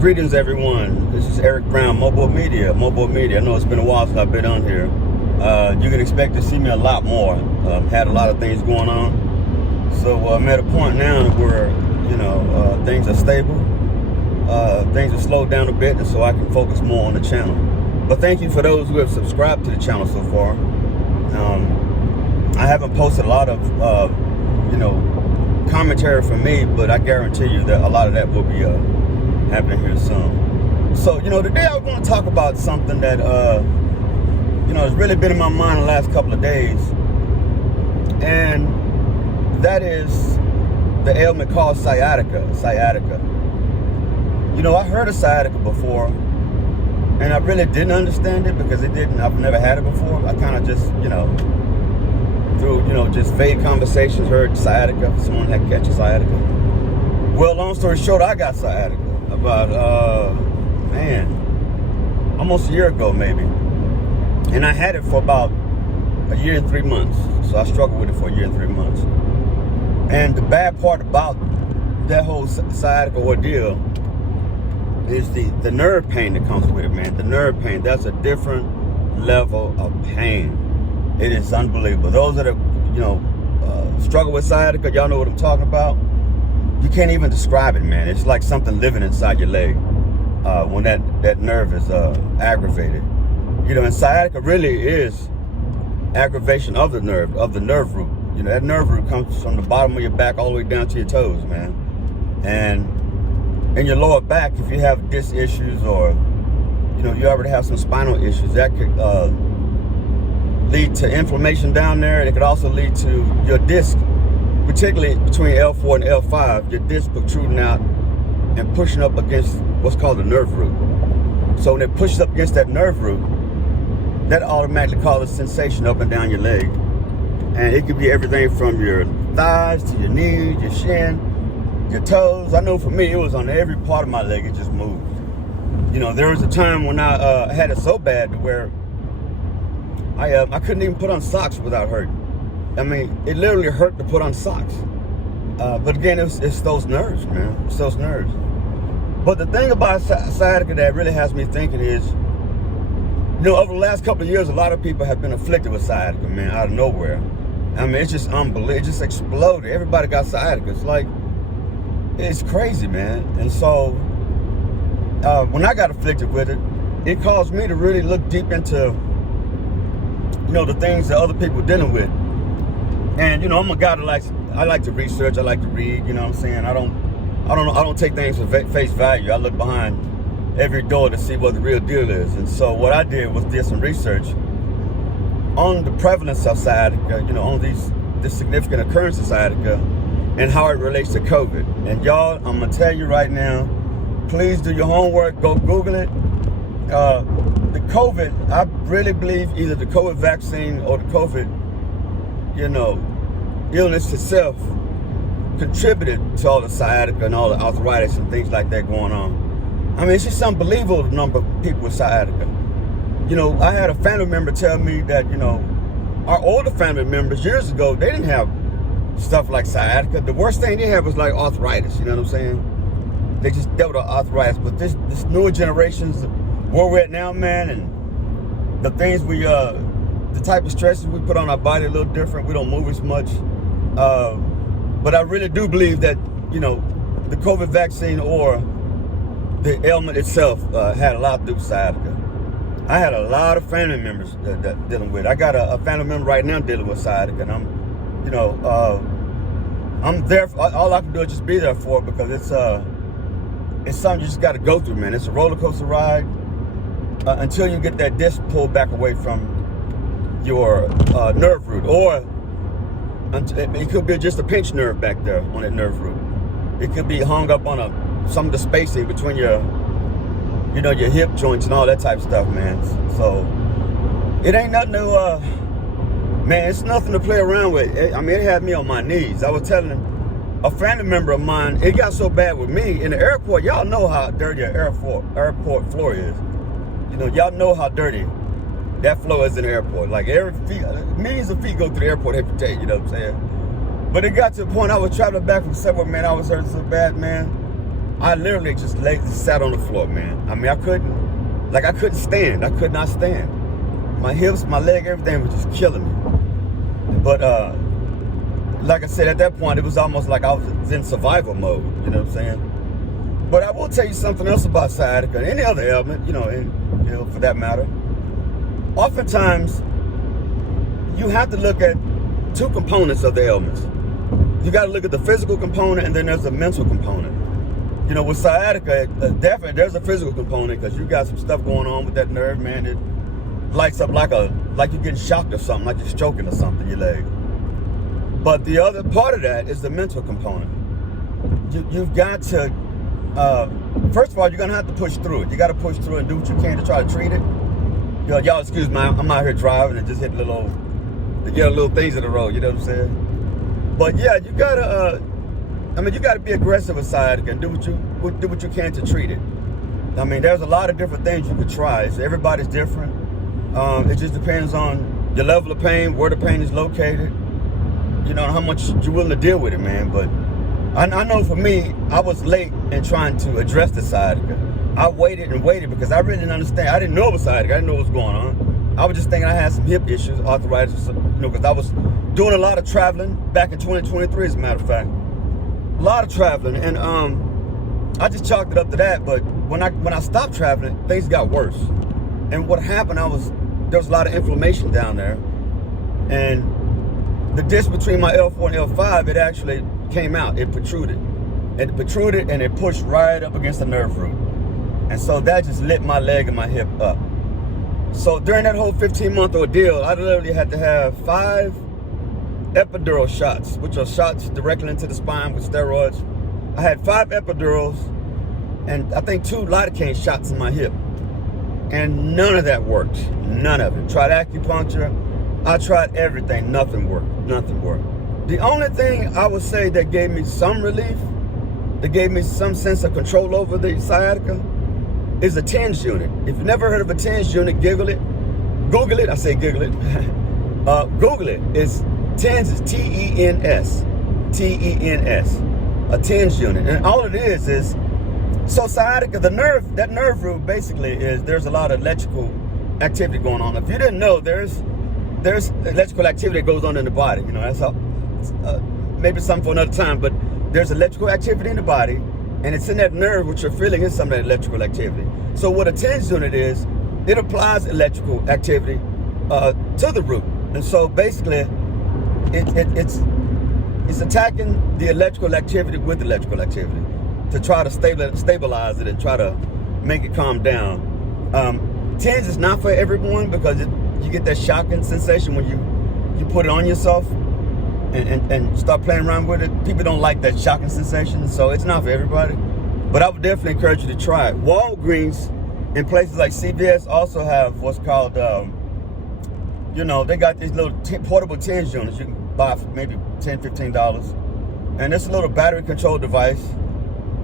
Greetings, everyone. This is Eric Brown, MOBO-Media. MOBO-Media. I know it's been a while since I've been on here. You can expect to see me a lot more. Had a lot of things going on, so I'm at a point now where things are stable. Things are slowed down a bit, and so I can focus more on the channel. But thank you for those who have subscribed to the channel so far. I haven't posted a lot of commentary from me, but I guarantee you that a lot of that will be happening here soon. So, today I want to talk about something that, has really been in my mind the last couple of days. And that is the ailment called sciatica. I heard of sciatica before, and I really didn't understand it because I've never had it before. I kind of just, through, just vague conversations, heard sciatica, someone had catch sciatica. Well, long story short, I got sciatica about, almost a year ago, maybe. And I had it for about a year and 3 months. So I struggled with it for a year and 3 months. And the bad part about that whole sciatica ordeal is the nerve pain that comes with it, man. The nerve pain, that's a different level of pain. It is unbelievable. Those that are, struggle with sciatica, y'all know what I'm talking about. You can't even describe it, man. It's like something living inside your leg when that nerve is aggravated. And sciatica really is aggravation of the nerve root. That nerve root comes from the bottom of your back all the way down to your toes, man. And in your lower back, if you have disc issues or, you already have some spinal issues, that could lead to inflammation down there. It could also lead to your disc, particularly between L4 and L5, your disc protruding out and pushing up against what's called the nerve root. So when it pushes up against that nerve root, that automatically causes sensation up and down your leg. And it could be everything from your thighs to your knees, your shin, your toes. I know for me, it was on every part of my leg, it just moved. There was a time when I had it so bad to where I couldn't even put on socks without hurting. I mean, it literally hurt to put on socks. But again, it's those nerves, man. It's those nerves. But the thing about sciatica that really has me thinking is, over the last couple of years, a lot of people have been afflicted with sciatica, man, out of nowhere. I mean, it's just unbelievable. It just exploded. Everybody got sciatica. It's crazy, man. And so, when I got afflicted with it, it caused me to really look deep into, the things that other people are dealing with. And I'm a guy that I like to research, I like to read, you know what I'm saying? I don't take things for face value. I look behind every door to see what the real deal is. And so what I did was did some research on the prevalence of sciatica, on this significant occurrence of sciatica and how it relates to COVID. And y'all, I'm gonna tell you right now, please do your homework, go Google it. The COVID, I really believe either the COVID vaccine or the COVID, illness itself contributed to all the sciatica and all the arthritis and things like that going on. I mean, it's just unbelievable the number of people with sciatica. I had a family member tell me that, our older family members years ago, they didn't have stuff like sciatica. The worst thing they had was like arthritis, you know what I'm saying? They just dealt with arthritis. But this newer generations, where we're at now, man, and the things the type of stresses we put on our body a little different. We don't move as much. But I really do believe that, the COVID vaccine or the ailment itself had a lot to do with sciatica. I had a lot of family members that dealing with it. I got a family member right now dealing with sciatica, and I'm there. All I can do is just be there for it because it's something you just got to go through, man. It's a roller coaster ride until you get that disc pulled back away from your nerve root, or it could be just a pinched nerve back there on that nerve root. It could be hung up on some of the spacing between your hip joints and all that type of stuff, man. So it ain't nothing to, man, it's nothing to play around with. It had me on my knees. I was telling a family member of mine, it got so bad with me in the airport. Y'all know how dirty an airport floor is. Y'all know how dirty that floor is in the airport. Like millions of feet go through the airport every day, you know what I'm saying? But it got to the point I was traveling back from somewhere, man. I was hurting so bad, man. I literally just sat on the floor, man. I mean, I couldn't stand. I could not stand. My hips, my leg, everything was just killing me. But like I said, at that point, it was almost like I was in survival mode. You know what I'm saying? But I will tell you something else about sciatica and any other ailment, for that matter. Oftentimes, you have to look at two components of the ailments. You got to look at the physical component, and then there's a mental component. With sciatica, definitely there's a physical component because you got some stuff going on with that nerve, man. It lights up like you're getting shocked or something, like you're stroking or something, your leg. But the other part of that is the mental component. You've got to, first of all, you're going to have to push through it. You got to push through it and do what you can to try to treat it. Y'all excuse me, I'm out here driving and just hit little things in the road, you know what I'm saying? But yeah, you gotta be aggressive with sciatica and do what you can to treat it. I mean, there's a lot of different things you could try. So everybody's different. It just depends on your level of pain, where the pain is located, how much you're willing to deal with it, man. But I know for me, I was late in trying to address the sciatica. I waited and waited because I really didn't understand. I didn't know it was sciatica. I didn't know what was going on. I was just thinking I had some hip issues, arthritis, because I was doing a lot of traveling back in 2023, as a matter of fact. A lot of traveling, and I just chalked it up to that. But when I stopped traveling, things got worse. And what happened, there was a lot of inflammation down there, and the disc between my L4 and L5, it actually came out. It protruded. It protruded, and it pushed right up against the nerve root. And so that just lit my leg and my hip up. So during that whole 15-month ordeal, I literally had to have 5 epidural shots, which are shots directly into the spine with steroids. I had 5 epidurals and I think 2 lidocaine shots in my hip. And none of that worked. None of it. Tried acupuncture. I tried everything. Nothing worked. Nothing worked. The only thing I would say that gave me some relief, that gave me some sense of control over the sciatica, is a TENS unit. If you've never heard of a TENS unit, Google it. I say Google it. Google it. TENS is T-E-N-S. T-E-N-S. A TENS unit. And all it is so sciatica, that nerve root basically is, there's a lot of electrical activity going on. If you didn't know, there's electrical activity that goes on in the body. That's how, maybe something for another time, but there's electrical activity in the body, and it's in that nerve, which you're feeling is some of that electrical activity. So what a TENS unit is, it applies electrical activity to the root. And so basically, it's attacking the electrical activity with electrical activity to try to stabilize it and try to make it calm down. TENS is not for everyone because you get that shocking sensation when you put it on yourself and start playing around with it. People don't like that shocking sensation, so it's not for everybody. But I would definitely encourage you to try it. Walgreens and places like CVS also have what's called, they got these little portable TENS units you can buy for maybe $10, $15. And it's a little battery controlled device.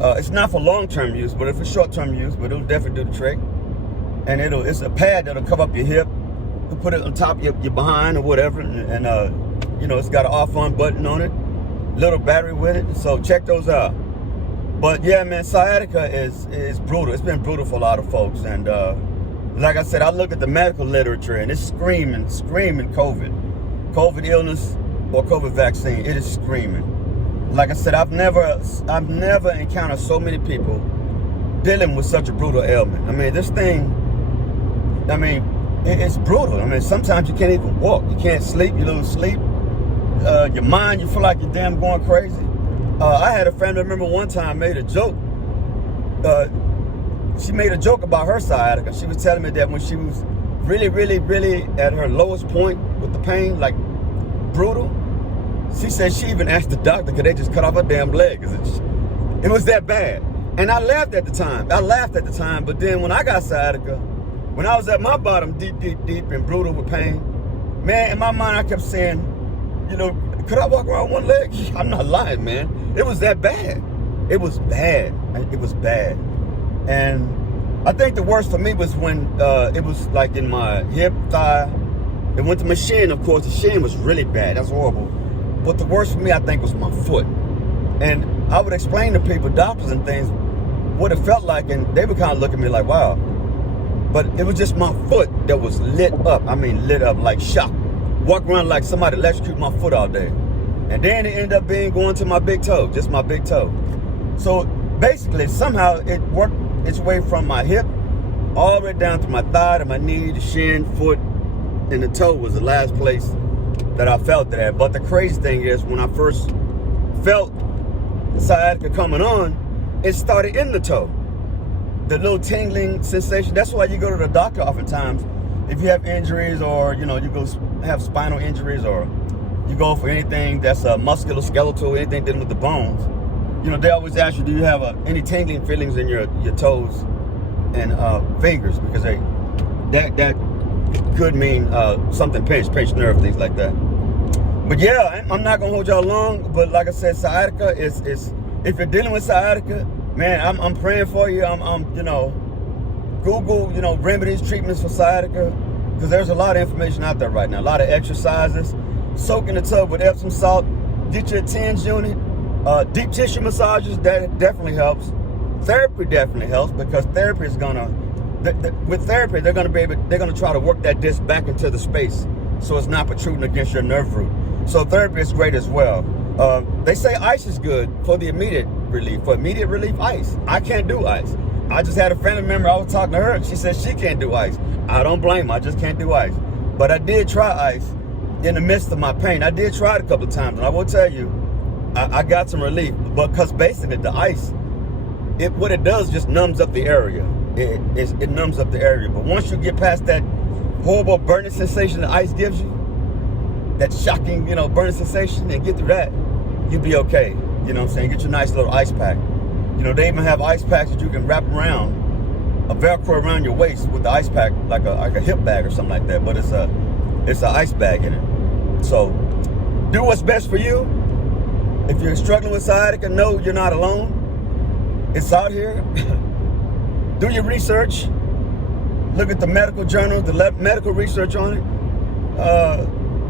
It's not for long-term use, but it's for short-term use, but it'll definitely do the trick. And it's a pad that'll cover up your hip. You put it on top of your behind or whatever, and it's got an off-on button on it, little battery with it. So check those out. But yeah, man, sciatica is brutal. It's been brutal for a lot of folks. And like I said, I look at the medical literature and it's screaming COVID illness or COVID vaccine. It is screaming. Like I said, I've never encountered so many people dealing with such a brutal ailment. I mean, this thing, it's brutal. I mean, sometimes you can't even walk. You can't sleep. You lose sleep. Your mind, you feel like you're damn going crazy. I had a family member one time made a joke. She made a joke about her sciatica. She was telling me that when she was really, really, really at her lowest point with the pain, like brutal, she said she even asked the doctor, could they just cut off her damn leg? It was that bad. And I laughed at the time. But then when I got sciatica, when I was at my bottom, deep and brutal with pain, man, in my mind I kept saying, could I walk around one leg? I'm not lying, man. It was that bad. It was bad. It was bad. And I think the worst for me was when it was like in my hip, thigh. It went to my shin, of course. The shin was really bad. That's horrible. But the worst for me, I think, was my foot. And I would explain to people, doctors and things, what it felt like, and they would kind of look at me like, wow. But it was just my foot that was lit up. I mean, lit up like shock. Walk around like somebody electrocuted my foot all day. And then it ended up being going to my big toe, just my big toe. So basically, somehow it worked its way from my hip all the way down to my thigh, to my knee, the shin, foot, and the toe was the last place that I felt it at. But the crazy thing is, when I first felt sciatica coming on, it started in the toe. The little tingling sensation. That's why you go to the doctor oftentimes if you have injuries, or you go have spinal injuries, or you go for anything that's musculoskeletal, anything dealing with the bones. They always ask you, do you have any tingling feelings in your toes and fingers, because that could mean something pinched nerve, things like that. But yeah, I'm not gonna hold y'all long. But like I said, sciatica is if you're dealing with sciatica, man, I'm praying for you. I'm Google remedies, treatments for sciatica, because there's a lot of information out there right now. A lot of exercises. Soak in the tub with Epsom salt. Get your TENS unit. Deep tissue massages, that definitely helps. Therapy definitely helps, because therapy is gonna, with therapy, they're gonna try to work that disc back into the space so it's not protruding against your nerve root. So therapy is great as well. They say ice is good for the immediate relief. For immediate relief, ice. I can't do ice. I just had a family member, I was talking to her, she said she can't do ice. I don't blame her, I just can't do ice. But I did try ice in the midst of my pain. I did try it a couple of times, and I will tell you, I got some relief, because basically the ice, what it does just numbs up the area. It numbs up the area. But once you get past that horrible burning sensation the ice gives you, that shocking, burning sensation, and get through that, you'll be okay. You know what I'm saying? Get your nice little ice pack. They even have ice packs that you can wrap around, a Velcro around your waist with the ice pack, like a hip bag or something like that. But it's an ice bag in it. So do what's best for you. If you're struggling with sciatica, know you're not alone. It's out here. Do your research. Look at the medical journal, the medical research on it.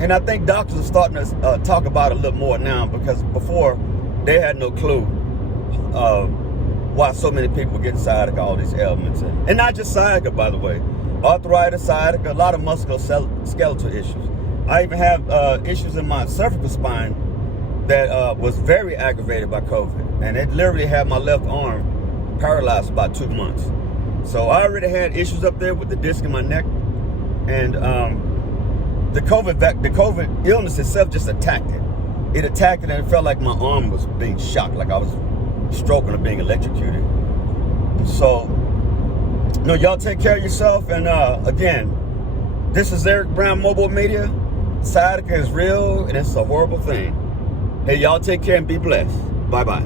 And I think doctors are starting to talk about it a little more now, because before they had no clue why so many people get sciatica, all these ailments. And not just sciatica, by the way. Arthritis, sciatica, a lot of musculoskeletal issues. I even have issues in my cervical spine that was very aggravated by COVID. And it literally had my left arm paralyzed for about 2 months. So I already had issues up there with the disc in my neck. And the COVID illness itself just attacked it. It attacked it, and it felt like my arm was being shocked, like I was stroking or being electrocuted. So, y'all take care of yourself. And again, this is Eric Brown, MOBO-Media. Sciatica is real, and it's a horrible thing. Hey, y'all take care and be blessed. Bye-bye.